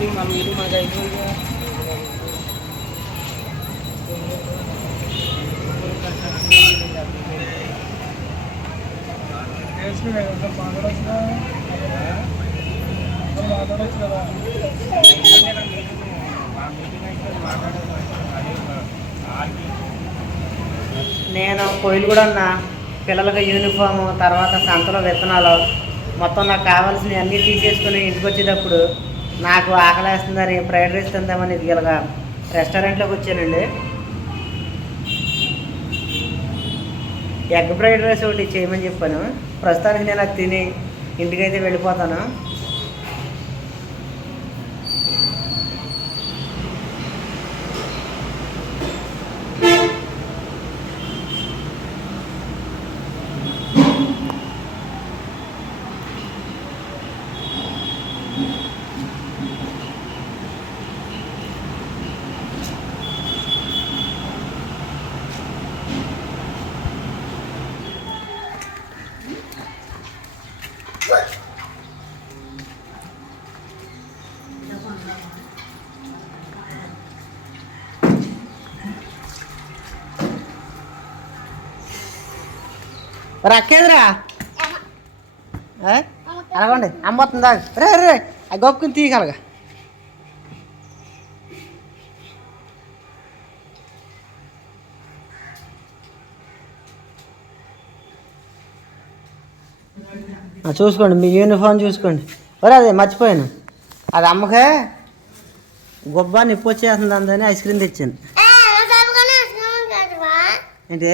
Meeting మా meeting మనకి అయిపోయింది నేను కోయిలు కూడా ఉన్నా పిల్లలకి యూనిఫాము తర్వాత సంతలో విత్తనాలు మొత్తం నాకు కావాల్సినవి అన్నీ తీసేసుకుని ఇంటికి వచ్చేటప్పుడు నాకు ఆకలేస్తుందని ఫ్రైడ్ రైస్ తిందామని ఇలాగా రెస్టారెంట్లోకి వచ్చానండి. ఎగ్ ఫ్రైడ్ రైస్ ఒకటి చేయమని చెప్పాను. ప్రస్తుతానికి నేను అది తిని ఇంటికైతే వెళ్ళిపోతాను. రక్కేదిరా అడగండి అమ్మవుతుందా రే రే ఆ గొప్పకుని తీయగలగా. Thank you. చూసుకోండి మీ యూనిఫామ్ చూసుకోండి. ఒరే అదే మర్చిపోయాను. అది అమ్మకే గుబ్బ నిప్పు వచ్చేస్తుంది అందని ఐస్ క్రీమ్ తెచ్చాను. ఏంటి?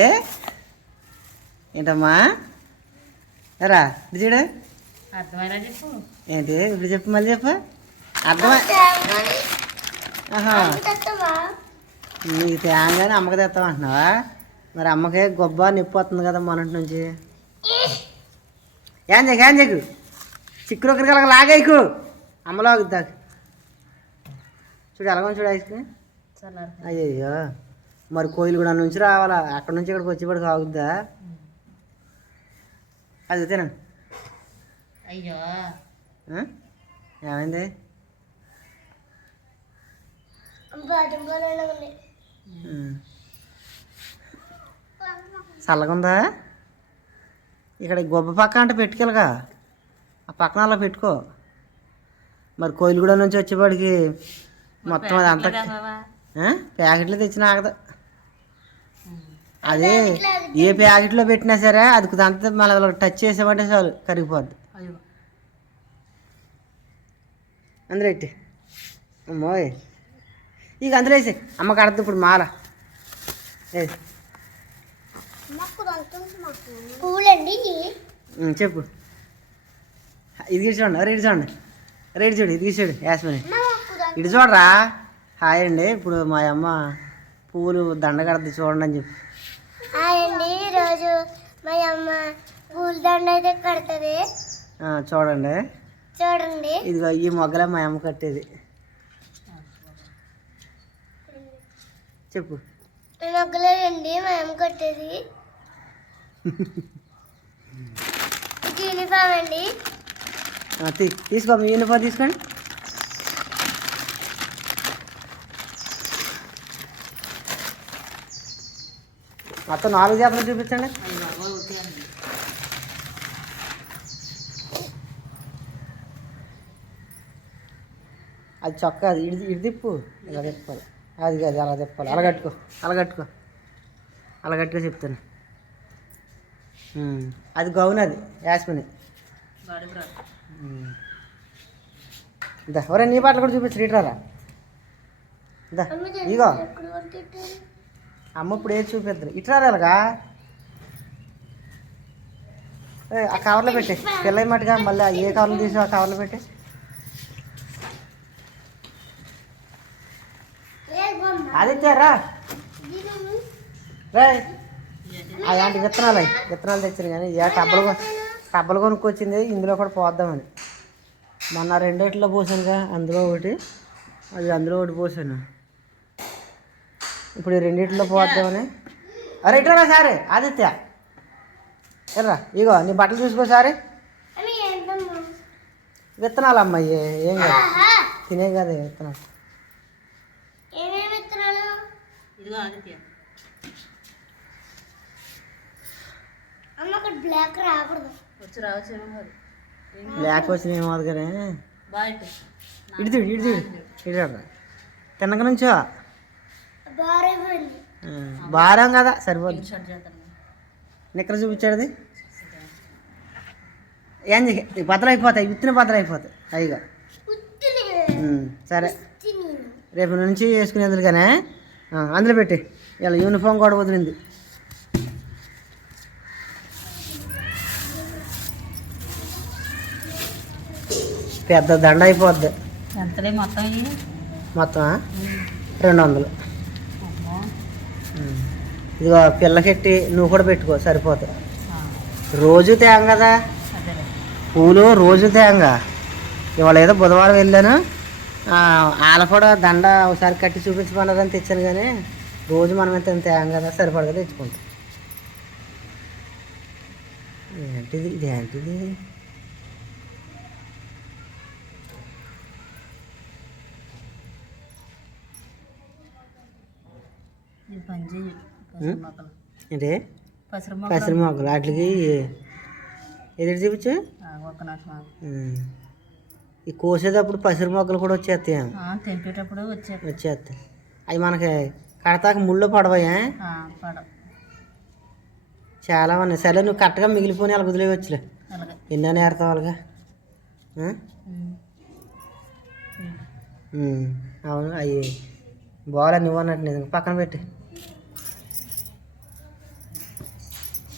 ఏంటమ్మా? ఎరా ఇది చూడు. ఏంటి? ఇప్పుడు చెప్పు మళ్ళీ చెప్పు. అర్థమై ఆహా. నీకు తేగానే అమ్మకి తెస్తాం అంటున్నావా మరి అమ్మకే గొబ్బ నిప్పు వస్తుంది కదా మొన్నటి నుంచి. ఏం చెక్ ఏం చెక్కు చిక్కులు ఒకరికి అలాగ లాగేకు అమ్మలో దాకా చూడు ఎలాగో చూడు ఐస్ క్రీమ్ అయ్యయ్యో మరి కోయిలు కూడా నుంచి రావాలా? అక్కడ నుంచి ఇక్కడికి వచ్చేప్పటికి ఆగుద్దా? అది తినండి. అయ్యో? ఏమైంది? ఉమ్. చల్లగా ఉందా. ఇక్కడ గొప్ప పక్క అంటే పెట్టుకెళ్ళగా. ఆ పక్కన అలా పెట్టుకో. మరి కోయిలగూడ నుంచి వచ్చేవాడికి మొత్తం అది అంతా? ప్యాకెట్లు తెచ్చినా ఆగదు. అదే ఏ ప్యాకెట్లో పెట్టినా సరే అది అంతా మళ్ళీ టచ్ చేసామంటే చాలు కరిగిపోద్ది. అందులో ఎట్టి? అమ్మోయ్ ఇక అందులో వేసి అమ్మ కడద్దు ఇప్పుడు మాల. ఏ. పూలండి. చెప్పు. ఇది చూడండి అరే ఇటు చూడండి. అరే ఇటు చూడు ఇది చూడు యాస్మిని. ఇటు చూడరా? హాయ్ అండి ఇప్పుడు మా అమ్మ పువ్వులు దండ కడద్దు చూడండి అని చెప్పు. హాయ్ అండి ఈరోజు మా అమ్మ పూల దండ అయితే కడుతుంది. చూడండి. చూడండి. ఇదిగో ఈ మొగ్గలే మా అమ్మ కట్టేది. చెప్పు. మొగ్గలేదండి మా అమ్మ కట్టేది. యూనిఫామ్ అండి తీసుకో మీ యూనిఫామ్ తీసుకోండి. మొత్తం నాలుగు చేపలు చూపించండి. అది చొక్కా అది ఇడి ఇడి తిప్పు. ఇలా తిప్పాలి. అది కాదు అలా తిప్పాలి. అలా కట్టుకో అలా కట్టుకో. అలా కట్టుకో చెప్తాను అది గౌన్ అది యాస్మిని దా ఒరే నీ పాటలు కూడా చూపించు రీటరా దా ఇగో? అమ్మ ఇప్పుడు ఏది చూపిద్దరు? ఇట్రారా ఇలాగా? ఏ, ఆ కవర్లో పెట్టి. పిల్లయ్య మట్టుగా మళ్ళీ ఏ కవర్లు తీసి ఆ కవర్లో పెట్టి? ఆదిత్యారా నువ్వు? రే అలాంటి విత్తనాలు అవి విత్తనాలు తెచ్చాను కానీ ఏ టబ్బలు టబ్బలు కొనుక్కొచ్చింది ఇందులో కూడా పోద్దామని మొన్న రెండిట్లో పోసానుగా? అందులో ఒకటి అది అందులో ఒకటి పోసాను. ఇప్పుడు ఈ రెండిట్లో పోద్దామని అరే ఇట్రా సారే ఆదిత్య. ఎర్రా ఇగో నీ బట్టలు చూసుకో సారే? విత్తనాలు అమ్మాయి ఏం కాదు. తినే కదా విత్తనాలు ఏమేమి విత్తనాలు ఇదిగో ఆదిత్య అమ్మ అక్కడ బ్లాక్ రాకూడదు. వచ్చి రావచ్చేమో మరి. బ్లాక్ వచ్చిన ఏమవుతుంది కానీ. బయట ఇటు చూడు ఇటు చూడు ఇటు చూడరా తిన్నక నుంచో. భారం కదా సరిపోద్ది షర్ట్ చేస్తాను నిక్కర చూపించాడుది. ఏం చేయ? బద్దలు అయిపోతాయి విత్తిన బద్దలు అయిపోతాయి. అయ్యిగా సరే. రేపు నుంచి వేసుకునేది కానీ అందులో పెట్టి. ఇలా యూనిఫామ్ కూడా వదిలింది. పెద్ద దండ అయిపోద్ది. ఎంతలే మొత్తం రెండు వందలు. ఇదిగో పిల్లకెట్టి నువ్వు కూడా పెట్టుకో సరిపోతుంది రోజు తేం కదా? పూలు రోజు తేంగా. ఇవాళ ఏదో బుధవారం వెళ్ళాను. వాళ్ళ కూడా దండ ఒకసారి కట్టి చూపించమన్నదని తెచ్చాను కానీ రోజు మనం ఎంత తేం కదా సరిపడగా తెచ్చుకుంటాం. ఏంటిది? ఇది ఏంటిది చెయ్యి. పసురు మొక్కలు వాటికి ఎదురు చూపించు. ఈ కోసేటప్పుడు పసిరి మొక్కలు కూడా వచ్చేస్తాయి? తెంపేటప్పుడు వచ్చే వచ్చేస్తాయి. అవి మనకి కడతాక ముళ్ళు పడవయా? చాలా ఉన్నాయి. సరే నువ్వు కరెక్ట్గా మిగిలిపోయి అలా వదిలేయచ్చులే. అలాగే. ఎన్నో నేర్తావు అలాగా. ఉమ్, అవును అవి బాగా నువ్వు అన్నట్టు నిజంగా పక్కన పెట్టి.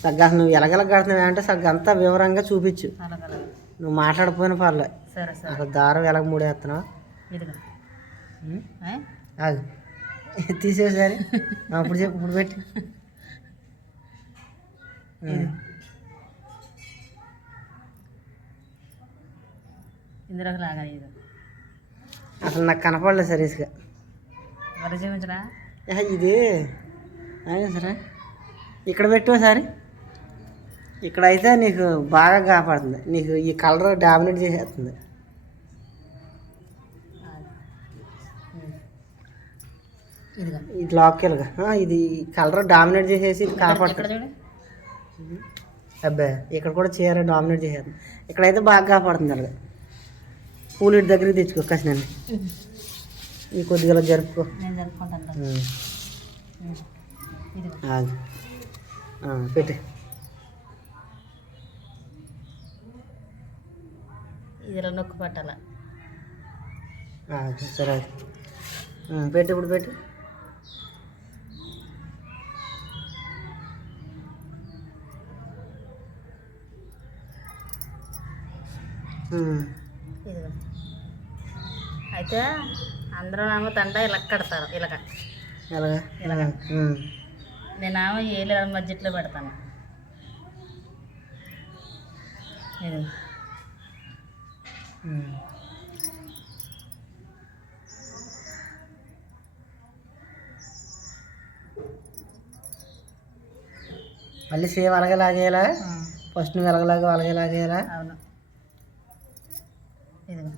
సగ్గా అసలు నువ్వు ఎలాగెలా కడుతున్నావు అంటే సగ్గా అంతా వివరంగా చూపించు. నువ్వు మాట్లాడిపోయిన పర్లే. సరే సరే. అసలు దారం ఎలాగ మూడేస్తున్నావు? ఆగు. తీసేసారి. అప్పుడు చెప్పు ఇప్పుడు పెట్టి. ఇందులోకి లాగాలి అసలు నాకు కనపడలేదు సరీస్గా. చూపించరా ఇది అదే సరే. ఇక్కడ పెట్టు ఒకసారి. ఇక్కడ అయితే నీకు బాగా కాపాడుతుంది. నీకు ఈ కలర్ డామినేట్ చేసేస్తుంది. ఇది లోకల్గా ఇది కలర్ డామినేట్ చేసేసి కాపాడుతుంది. చూడు. అబ్బాయి ఇక్కడ కూడా చీర డామినేట్ చేసేస్తుంది. ఇక్కడైతే బాగా కాపాడుతుంది అలాగే పూలు ఇటు దగ్గరికి తెచ్చుకో కసినండి ఈ కొద్దిగా జరుపుకో. పెట్టు. ఇదిలో నొక్కు పట్టాల. సరే పెట్టు ఇప్పుడు పెట్టు. అయితే అందరూ తండ ఇలా కడతారు ఇలాగ. ఇలాగా. ఉమ్, నేనేమో ఏలు మధ్యలో పెడతాను. మళ్ళీ సేమ్ అలాగే లాగేయాలా ఆ, ఫస్ట్ నువ్వు ఎలాగలాగా అలాగే లాగేయాలా అవును. ఇదిగో.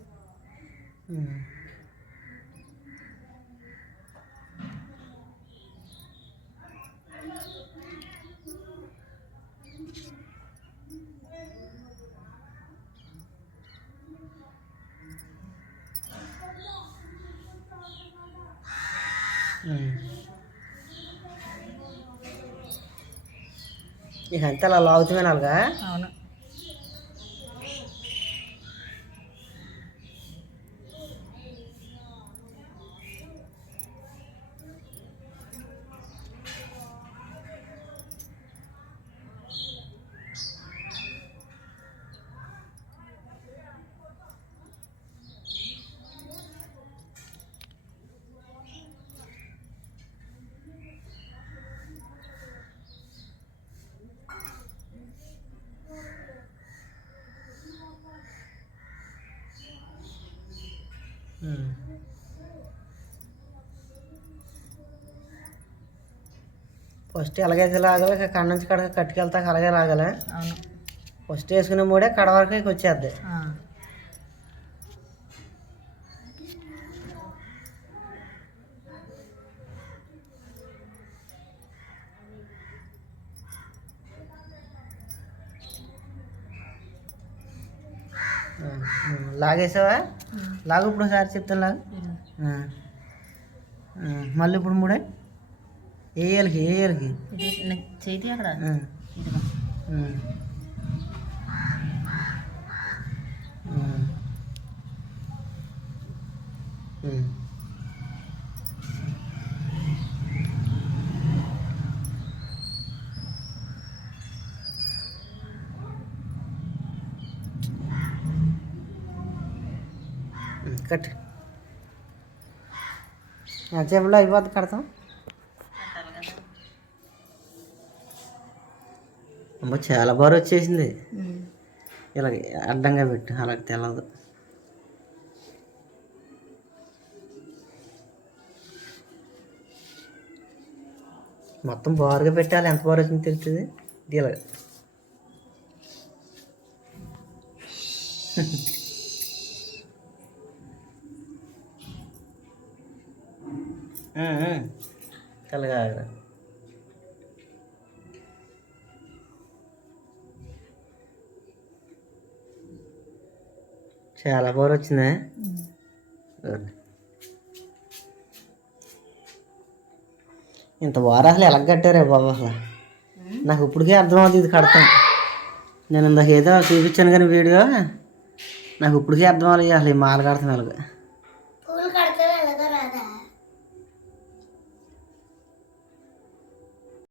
ఇక అంతా అలా లాగుతుమే అలాగా అవును. ఫస్ట్ ఎలాగైతే రాగల కడ నుంచి కడ కట్టుకెళ్తాక అలాగే లాగాలి. ఫస్ట్ వేసుకునే మూడే కడ వరకు వచ్చేద్ది. లాగేసావా? లాగు ఇప్పుడు ఒకసారి చెప్తాను లాగా. మళ్ళీ ఇప్పుడు మూడే? ఏ ఏళ్ళకి ఏ ఏళ్ళకి ఇది నే- చేతి అక్కడ. కట్. ఎంతసేపులో అయిపోద్ది కడతాం. అమ్మ చాలా బాగా వచ్చేసింది. ఇలాగ అడ్డంగా పెట్టు అలాగ తెలదు. మొత్తం బారుగా పెట్టాలి. ఎంత బారు వచ్చింది తెలుస్తుంది. ఇలాగ చాలా బాగా వచ్చిందా. ఇంత వారా అసలు ఎలా కట్టారే బాబు అసలు? నాకు ఇప్పటికే అర్థమవుతుంది ఇది కడతాం. నేను ఇందాక ఏదో చూపించాను కానీ వీడియో. నాకు ఇప్పటికే అర్థం అవ్వాలి అసలు ఈ మాల కడతాను అలాగే